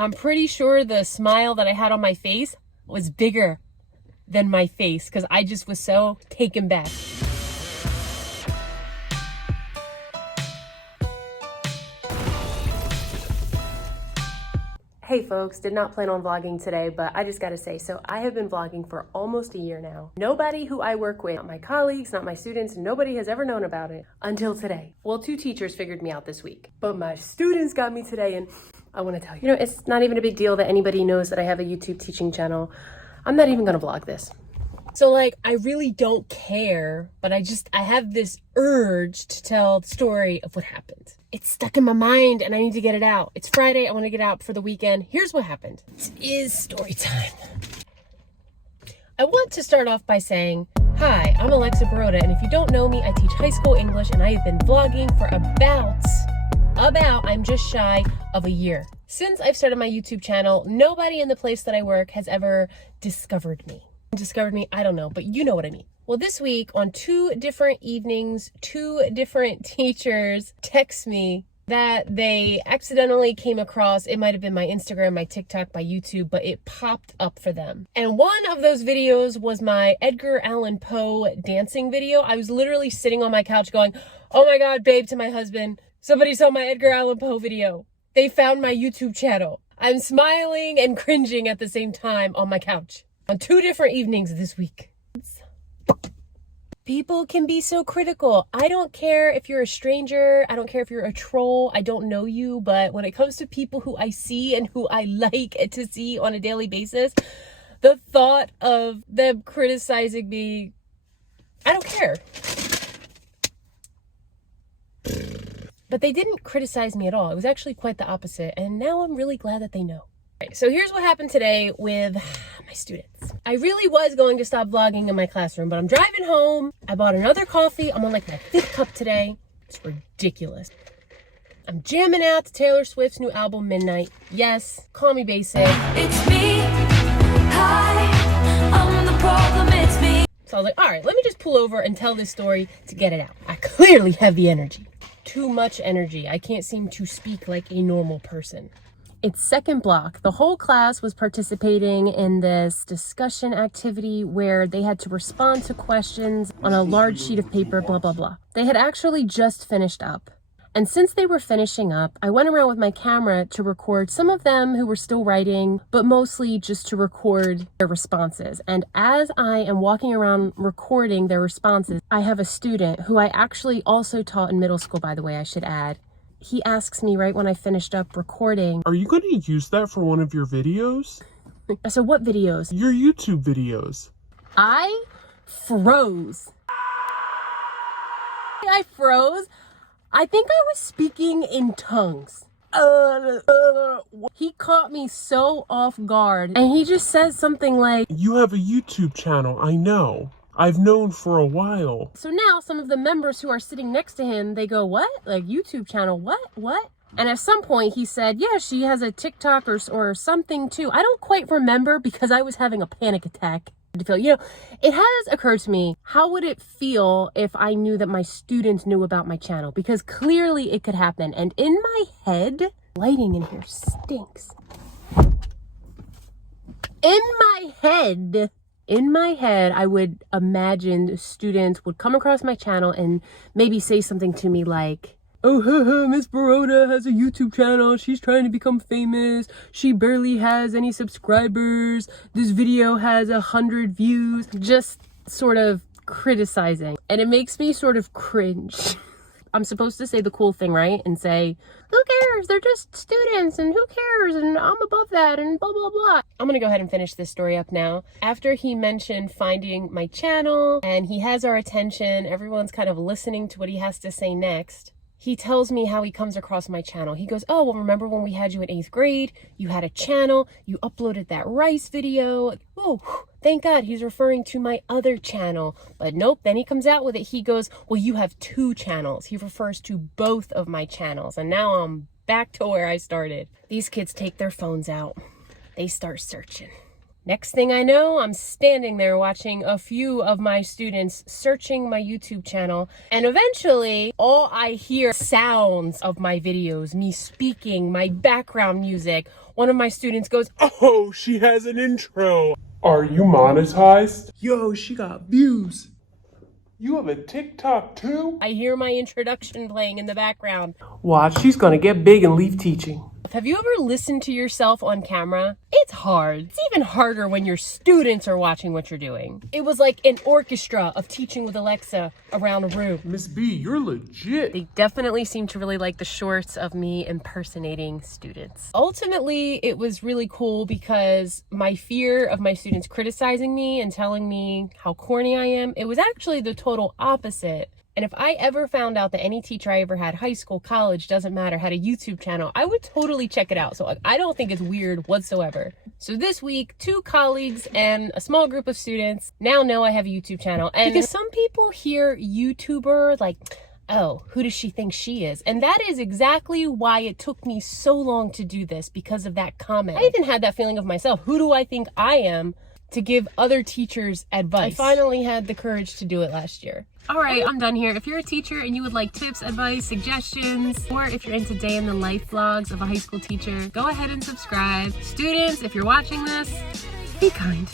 I'm pretty sure the smile that I had on my face was bigger than my face because I just was so taken back. Hey folks, did not plan on vlogging today, but I just gotta say, so I have been vlogging for almost a year now. Nobody who I work with, not my colleagues, not my students, nobody has ever known about it until today. Well, 2 teachers figured me out this week, but my students got me today, and I wanna tell you. You know, it's not even a big deal that anybody knows that I have a YouTube teaching channel. I'm not even gonna vlog this. So like, I really don't care, but I have this urge to tell the story of what happened. It's stuck in my mind and I need to get it out. It's Friday, I want to get out for the weekend. Here's what happened. This is story time. I want to start off by saying, hi, I'm Alexa Borota, and if you don't know me, I teach high school English and I have been vlogging for about, I'm just shy of a year. Since I've started my YouTube channel, nobody in the place that I work has ever discovered me. I don't know, but you know what I mean. Well, this week on 2 different evenings, 2 different teachers text me that they accidentally came across, it might have been my Instagram, my TikTok, my YouTube, but it popped up for them. And one of those videos was my Edgar Allan Poe dancing video. I was literally sitting on my couch going, oh my God, babe, to my husband, somebody saw my Edgar Allan Poe video. They found my YouTube channel. I'm smiling and cringing at the same time on my couch on 2 different evenings this week. People can be so critical. I don't care if you're a stranger. I don't care if you're a troll. I don't know you. But when it comes to people who I see and who I like to see on a daily basis, the thought of them criticizing me, I don't care. But they didn't criticize me at all. It was actually quite the opposite. And now I'm really glad that they know. Right, so here's what happened today with my students. I really was going to stop vlogging in my classroom, but I'm driving home. I bought another coffee. I'm on like my 5th cup today. It's ridiculous. I'm jamming out to Taylor Swift's new album, Midnight. Yes, call me basic. It's me. Hi, I'm the problem, it's me. So I was like, all right, let me just pull over and tell this story to get it out. I clearly have the energy. Too much energy. I can't seem to speak like a normal person. It's second block. The whole class was participating in this discussion activity where they had to respond to questions on a large sheet of paper, blah, blah, blah. They had actually just finished up. And since they were finishing up, I went around with my camera to record some of them who were still writing, but mostly just to record their responses. And as I am walking around recording their responses, I have a student who I actually also taught in middle school, by the way, I should add. He asks me right when I finished up recording, are you going to use that for one of your videos? So what videos? Your YouTube videos. I froze. I froze. I think I was speaking in tongues. He caught me so off guard and he just says something like, you have a YouTube channel, I know. I've known for a while. So now some of the members who are sitting next to him, they go, what? Like YouTube channel, what? And at some point he said, yeah, she has a TikTok or something too. I don't quite remember because I was having a panic attack. You know, it has occurred to me, how would it feel if I knew that my students knew about my channel? Because clearly it could happen. And in my head, lighting in here stinks. In my head, I would imagine students would come across my channel and maybe say something to me like, oh, Miss Borota has a YouTube channel. She's trying to become famous. She barely has any subscribers. This video has 100 views. Just sort of criticizing. And it makes me sort of cringe. I'm supposed to say the cool thing, right? And say, who cares? They're just students and who cares? And I'm above that and blah, blah, blah. I'm gonna go ahead and finish this story up now. After he mentioned finding my channel and he has our attention, everyone's kind of listening to what he has to say next. He tells me how he comes across my channel. He goes, oh, well, remember when we had you in 8th grade? You had a channel, you uploaded that rice video. Oh, thank God he's referring to my other channel. But nope, then he comes out with it. He goes, well, you have 2 channels. He refers to both of my channels. And now I'm back to where I started. These kids take their phones out. They start searching. Next thing I know, I'm standing there watching a few of my students searching my YouTube channel, and eventually all I hear sounds of my videos, me speaking, my background music. One of my students goes, Oh, she has an intro. Are you monetized? Yo, she got views. You have a TikTok too? I hear my introduction playing in the background. Watch, she's gonna get big and leave teaching. Have you ever listened to yourself on camera? It's hard. It's even harder when your students are watching what you're doing. It was like an orchestra of teaching with Alexa around a room. Miss B, you're legit. They definitely seem to really like the shorts of me impersonating students. Ultimately, it was really cool because my fear of my students criticizing me and telling me how corny I am, it was actually the total opposite. And if I ever found out that any teacher I ever had, high school, college, doesn't matter, had a YouTube channel, I would totally check it out. So I don't think it's weird whatsoever. So this week, 2 colleagues and a small group of students now know I have a YouTube channel. And because some people hear YouTuber like, oh, who does she think she is? And that is exactly why it took me so long to do this, because of that comment. I even had that feeling of myself. Who do I think I am to give other teachers advice? I finally had the courage to do it last year. All right, I'm done here. If you're a teacher and you would like tips, advice, suggestions, or if you're into day in the life vlogs of a high school teacher, go ahead and subscribe. Students, if you're watching this, be kind.